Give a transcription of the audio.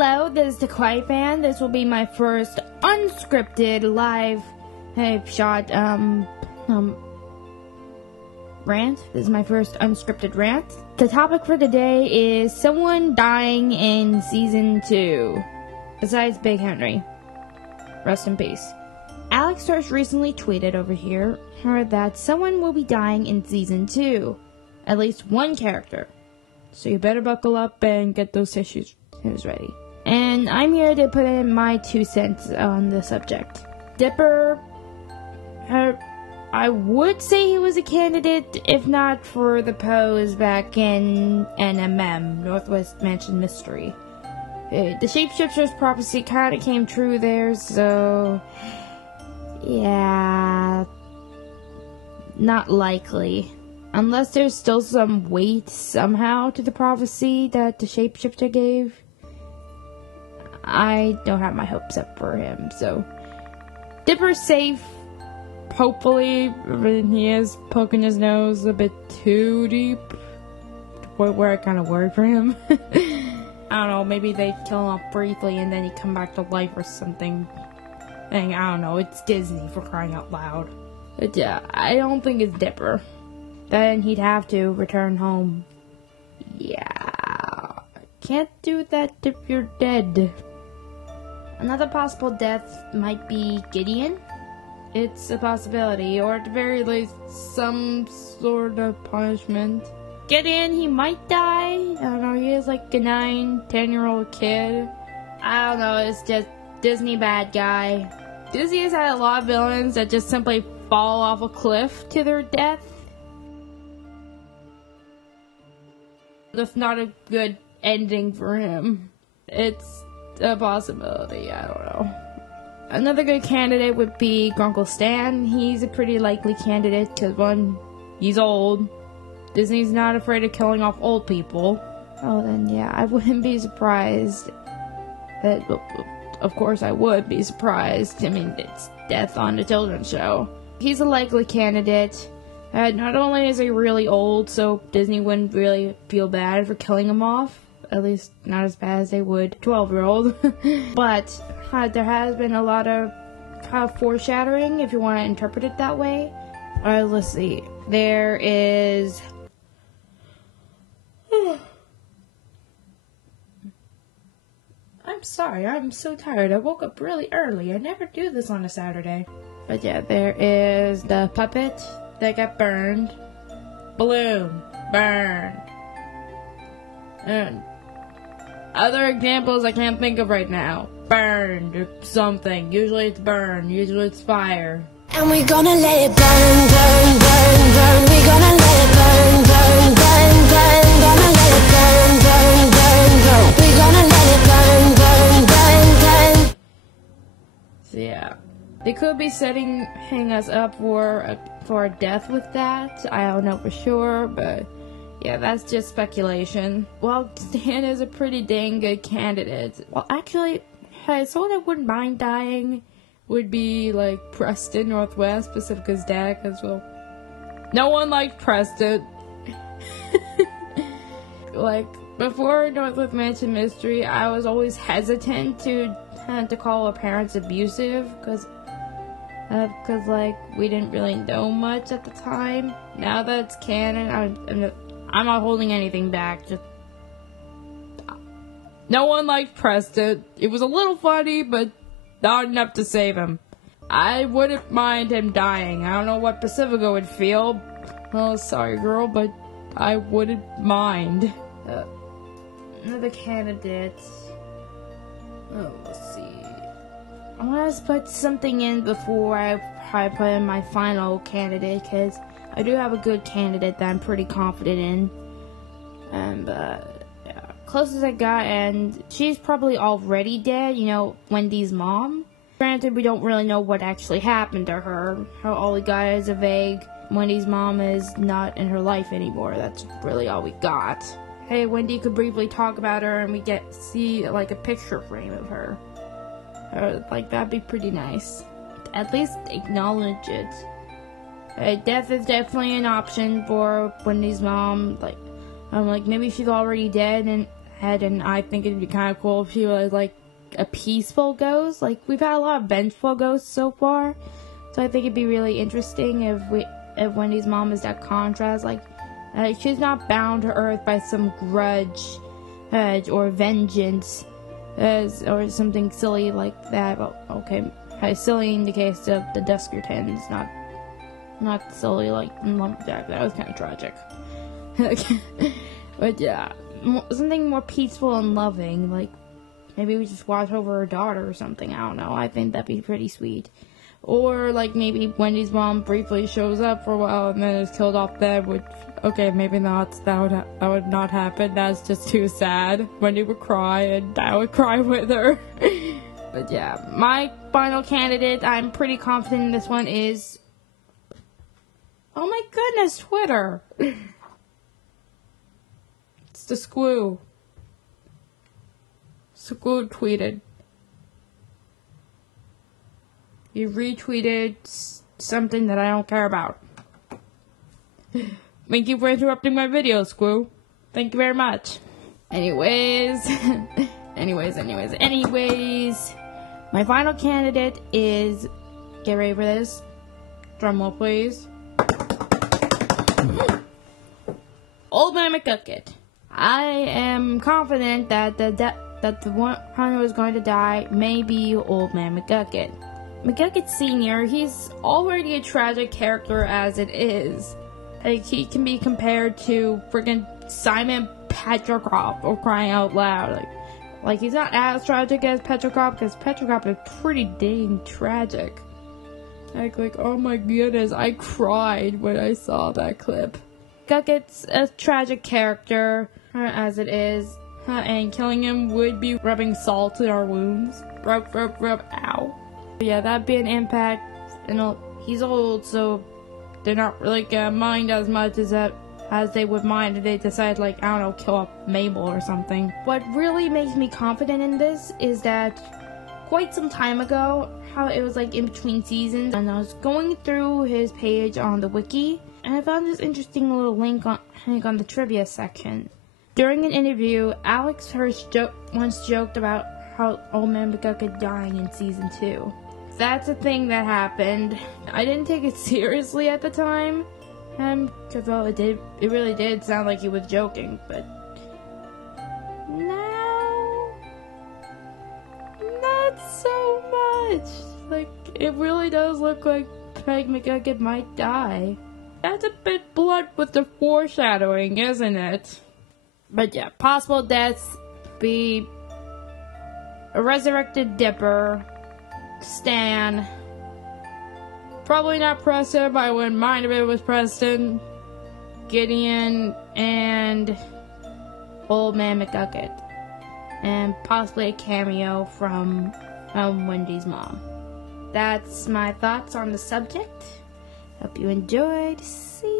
Hello, this is the Quiet Fan. This will be my first unscripted live shot rant. This is my first unscripted rant. The topic for today is someone dying in season 2. Besides Big Henry. Rest in peace. Alex Hurst recently tweeted over here that someone will be dying in season 2. At least one character. So you better buckle up and get those tissues ready. And I'm here to put in my 2 cents on the subject. Dipper, I would say he was a candidate if not for the pose back in NMM, Northwest Mansion Mystery. The shapeshifter's prophecy kind of came true there, so yeah, not likely. Unless there's still some weight somehow to the prophecy that the shapeshifter gave, I don't have my hopes up for him. So Dipper's safe, hopefully. I mean, he is poking his nose a bit too deep to the point where I kind of worry for him. I don't know, maybe they kill him off briefly and then he come back to life or something. And I don't know, it's Disney for crying out loud. But yeah, I don't think it's Dipper. Then he'd have to return home. Yeah, can't do that if you're dead. Another possible death might be Gideon. It's a possibility, or at the very least, some sort of punishment. Gideon, he might die. I don't know, he is like a 9-10-year-old kid. I don't know, it's just Disney bad guy. Disney has had a lot of villains that just simply fall off a cliff to their death. That's not a good ending for him. It's a possibility, I don't know. Another good candidate would be Grunkle Stan. He's a pretty likely candidate because, one, he's old. Disney's not afraid of killing off old people. Oh, then yeah, I wouldn't be surprised. Of course I would be surprised. I mean, it's death on a children's show. He's a likely candidate. Not only is he really old, so Disney wouldn't really feel bad for killing him off. At least not as bad as they would a 12-year-old. But there has been a lot of foreshadowing, if you want to interpret it that way. Alright, let's see. There is... I'm sorry, I'm so tired. I woke up really early. I never do this on a Saturday. But yeah, there is the puppet that got burned. Balloon. Burned. And other examples I can't think of right now. Burned or something. Usually it's burn. Usually it's fire. And we're gonna let it burn, burn, burn, burn. We're gonna let it burn, burn, burn, burn. Gonna let it burn, burn, burn, burn. We're gonna let it burn, burn, burn, burn. So yeah. They could be setting us up for a death with that. I don't know for sure, but yeah, that's just speculation. Well, Stan is a pretty dang good candidate. Well, actually, someone that wouldn't mind dying would be like Preston Northwest, Pacifica's dad, because well, no one liked Preston. Like before Northwest Mansion Mystery, I was always hesitant to call our parents abusive because like we didn't really know much at the time. Now that it's canon, I'm not holding anything back. Just no one liked Preston. It was a little funny, but not enough to save him. I wouldn't mind him dying. I don't know what Pacifica would feel. Oh, sorry, girl, but I wouldn't mind. Another candidate. Oh, let's see. I want to put something in before I put in my final candidate, because I do have a good candidate that I'm pretty confident in. And, yeah, closest I got, and she's probably already dead, you know, Wendys Mom. Granted, we don't really know what actually happened to her. All we got is a vague, Wendys Mom is not in her life anymore. That's really all we got. Hey, Wendy could briefly talk about her, and we see, like, a picture frame of her. Like, that'd be pretty nice. At least acknowledge it. Death is definitely an option for Wendy's mom. Like, maybe she's already dead, and head, and I think it'd be kind of cool if she was like a peaceful ghost. Like, we've had a lot of vengeful ghosts so far, so I think it'd be really interesting if Wendys Mom is that contrast. Like she's not bound to Earth by some grudge or vengeance or something silly like that. Well, okay, silly in the case of the Duskertons, not silly like Lumberjack. That was kind of tragic. But yeah, something more peaceful and loving. Like, maybe we just watch over her daughter or something. I don't know. I think that'd be pretty sweet. Or, like, maybe Wendy's mom briefly shows up for a while and then is killed off there, which, okay, maybe not. That would not happen. That's just too sad. Wendy would cry, and I would cry with her. But yeah, my final candidate, I'm pretty confident in this one, is... Oh my goodness, Twitter! It's the Squoo. Squoo tweeted. You retweeted something that I don't care about. Thank you for interrupting my video, Squoo. Thank you very much. Anyways. My final candidate is... Get ready for this. Drumroll, please. Old Man McGucket. I am confident that the one who is going to die may be Old Man McGucket. McGucket Sr., he's already a tragic character as it is. Like, he can be compared to friggin' Simon Petrikov, or crying out loud. Like he's not as tragic as Petrikov, because Petrikov is pretty dang tragic. Like, oh my goodness, I cried when I saw that clip. McGucket's a tragic character, as it is, and killing him would be rubbing salt in our wounds. Rub, ow. Yeah, that'd be an impact, and he's old, so they're not really gonna mind as much as they would mind if they decide, like, I don't know, kill off Mabel or something. What really makes me confident in this is that quite some time ago, how it was like in between seasons, and I was going through his page on the wiki, and I found this interesting little link on the trivia section. During an interview, Alex Hurst once joked about how Old Man McGucket dying in season 2. That's a thing that happened. I didn't take it seriously at the time, because, well, it really did sound like he was joking, but now, not so much. Like, it really does look like Peg McGucket might die. That's a bit blunt with the foreshadowing, isn't it? But yeah, possible deaths be a resurrected Dipper, Stan, probably not Preston, but I wouldn't mind if it was Preston, Gideon, and Old Man McGucket, and possibly a cameo from Wendys Mom. That's my thoughts on the subject. Hope you enjoyed. See